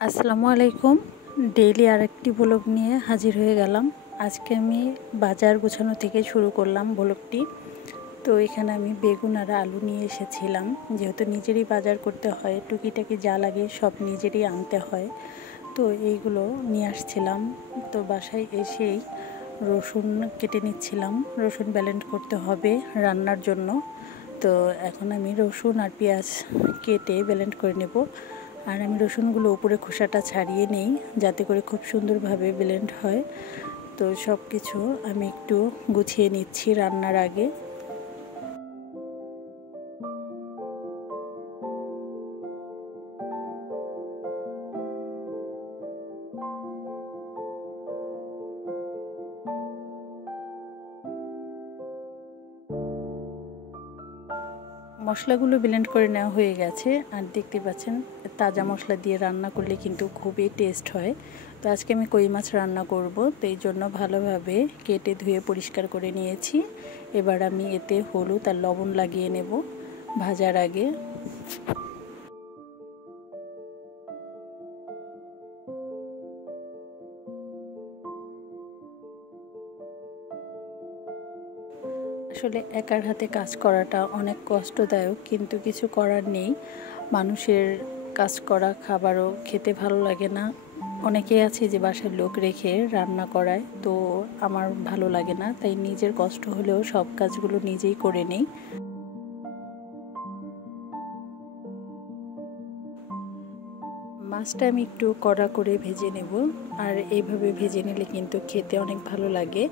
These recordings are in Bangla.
আসসালামু আলাইকুম। ডেইলি আরেকটি ব্লগ নিয়ে হাজির হয়ে গেলাম। আজকে আমি বাজার গোছানো থেকে শুরু করলাম ব্লগটি। তো এখানে আমি বেগুন আর আলু নিয়ে এসেছিলাম, যেহেতু নিজেরই বাজার করতে হয়, টুকিটাকি যা লাগে সব নিজেরই আনতে হয়। তো এইগুলো নিয়ে আসছিলাম। তো বাসায় এসেই রসুন কেটে নিচ্ছিলাম, রসুন ব্লেন্ড করতে হবে রান্নার জন্য। তো এখন আমি রসুন আর পেঁয়াজ কেটে ব্লেন্ড করে নেব। আর আমি রসুনগুলো উপরে খোসাটা ছাড়িয়ে নেই, যাতে করে খুব সুন্দরভাবে ব্লেন্ড হয়। তো সব কিছু আমি একটু গুছিয়ে নিচ্ছি রান্নার আগে। মশলাগুলো ব্লেন্ড করে নেওয়া হয়ে গেছে। আর দেখতে পাচ্ছেন, তাজা মশলা দিয়ে রান্না করলে কিন্তু খুবই টেস্ট হয়। তো আজকে আমি কই মাছ রান্না করব, তো এই জন্য ভালোভাবে কেটে ধুয়ে পরিষ্কার করে নিয়েছি। এবার আমি এতে হলুদ আর লবণ লাগিয়ে নেব ভাজার আগে। আসলে একার হাতে কাজ করাটা অনেক কষ্টদায়ক, কিন্তু কিছু করার নেই। মানুষের কাজ করা খাবারও খেতে ভালো লাগে না। অনেকেই আছে যে বাসার লোক রেখে রান্না করায়, তো আমার ভালো লাগে না, তাই নিজের কষ্ট হলেও সব কাজগুলো নিজেই করে নেই। মাছটা আমি একটু কড়া করে ভেজে নেব। আর এইভাবে ভেজে নিলে কিন্তু খেতে অনেক ভালো লাগে।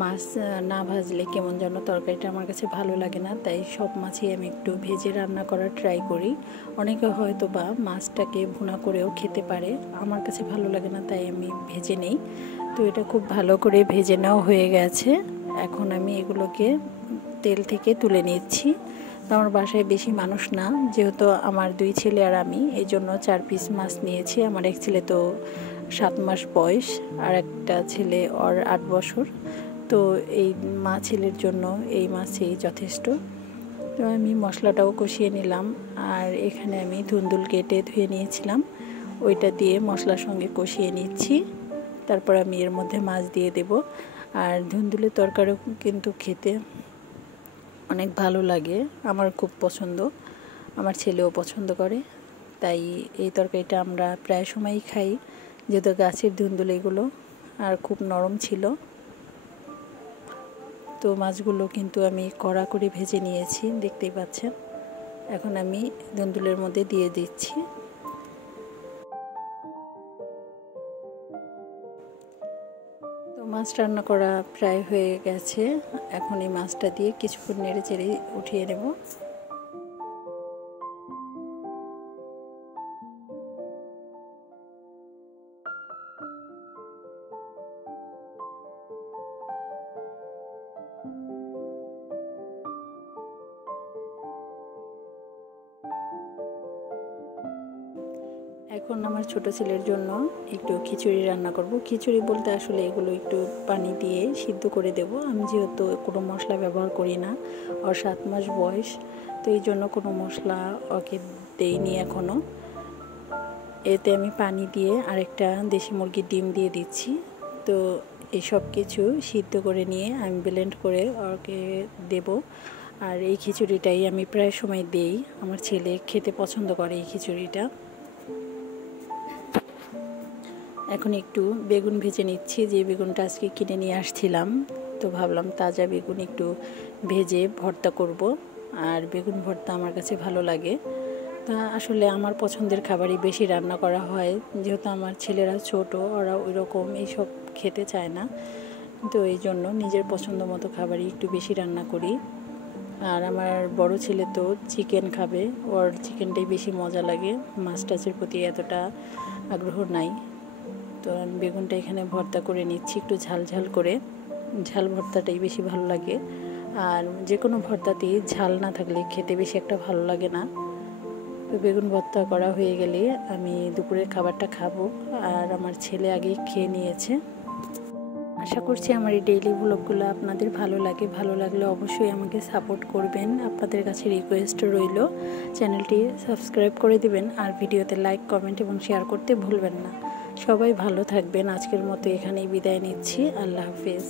মাছ না ভাজলে কেমন যেন তরকারিটা আমার কাছে ভালো লাগে না, তাই সব মাছই আমি একটু ভেজে রান্না করার ট্রাই করি। অনেকে হয়তো বা মাছটাকে ভুনা করেও খেতে পারে, আমার কাছে ভালো লাগে না, তাই আমি ভেজে নেই। তো এটা খুব ভালো করে ভেজে নেওয়া হয়ে গেছে। এখন আমি এগুলোকে তেল থেকে তুলে নিচ্ছি। তো আমার বাসায় বেশি মানুষ না, যেহেতু আমার 2 ছেলে আর আমি, এই জন্য 4 পিস মাছ নিয়েছি। আমার এক ছেলে তো 7 মাস বয়স, আর একটা ছেলে ওর 8 বছর। তো এই ছেলের জন্য এই মাছই যথেষ্ট। তো আমি মশলাটাও কষিয়ে নিলাম। আর এখানে আমি ধুন্দুল কেটে ধুয়ে নিয়েছিলাম, ওইটা দিয়ে মশলার সঙ্গে কষিয়ে নিচ্ছি। তারপর আমি এর মধ্যে মাছ দিয়ে দেব। আর ধুন্দুলের তরকারিও কিন্তু খেতে অনেক ভালো লাগে, আমার খুব পছন্দ, আমার ছেলেও পছন্দ করে। তাই এই তরকারিটা আমরা প্রায় সময়ই খাই, যেহেতু গাছের ধুন্দুল এগুলো, আর খুব নরম ছিল। তো মাছগুলো কিন্তু আমি কড়া করে ভেজে নিয়েছি, দেখতেই পাচ্ছেন। এখন আমি ধুন্দুলের মধ্যে দিয়ে দিচ্ছি। তো মাছ রান্না করা প্রায় হয়ে গেছে। এখন এই মাছটা দিয়ে কিছুক্ষণ নেড়ে চেড়ে উঠিয়ে নেব। এখন আমার ছোট ছেলের জন্য একটু খিচুড়ি রান্না করব। খিচুড়ি বলতে আসলে এগুলো একটু পানি দিয়ে সিদ্ধ করে দেব। আমি যেহেতু কোনো মশলা ব্যবহার করি না, ওর 7 মাস বয়স, তো এই জন্য কোনো মশলা ওকে দেইনি এখনও। এতে আমি পানি দিয়ে আরেকটা দেশি মুরগির ডিম দিয়ে দিচ্ছি। তো এসব কিছু সিদ্ধ করে নিয়ে আমি ব্লেন্ড করে ওকে দেব। আর এই খিচুড়িটাই আমি প্রায় সময় দেই, আমার ছেলে খেতে পছন্দ করে এই খিচুড়িটা। এখন একটু বেগুন ভেজে নিচ্ছি, যে বেগুনটা আজকে কিনে নিয়ে আসছিলাম। তো ভাবলাম তাজা বেগুন একটু ভেজে ভর্তা করব। আর বেগুন ভর্তা আমার কাছে ভালো লাগে। তা আসলে আমার পছন্দের খাবারই বেশি রান্না করা হয়, যেহেতু আমার ছেলেরা ছোট, ওরা ওই রকম এইসব খেতে চায় না। তো এই জন্য নিজের পছন্দ মতো খাবারই একটু বেশি রান্না করি। আর আমার বড় ছেলে তো চিকেন খাবে, ওর চিকেনটাই বেশি মজা লাগে, মাছ টাছের প্রতি এতটা আগ্রহ নাই। তো আমি বেগুনটা এখানে ভর্তা করে নিচ্ছি একটু ঝাল ঝাল করে। ঝাল ভর্তাটাই বেশি ভালো লাগে। আর যে কোনো ভর্তাতেই ঝাল না থাকলে খেতে বেশি একটা ভালো লাগে না। তো বেগুন ভর্তা করা হয়ে গেলে আমি দুপুরের খাবারটা খাবো। আর আমার ছেলে আগেই খেয়ে নিয়েছে। আশা করছি আমার এই ডেইলি ব্লগগুলো আপনাদের ভালো লাগলে অবশ্যই আমাকে সাপোর্ট করবেন। আপনাদের কাছে রিকোয়েস্ট রইল চ্যানেলটি সাবস্ক্রাইব করে দিবেন আর ভিডিওতে লাইক, কমেন্ট এবং শেয়ার করতে ভুলবেন না। সবাই ভালো থাকবেন। আজকের মতো এখানেই বিদায় নিচ্ছি। আল্লাহ হাফেজ।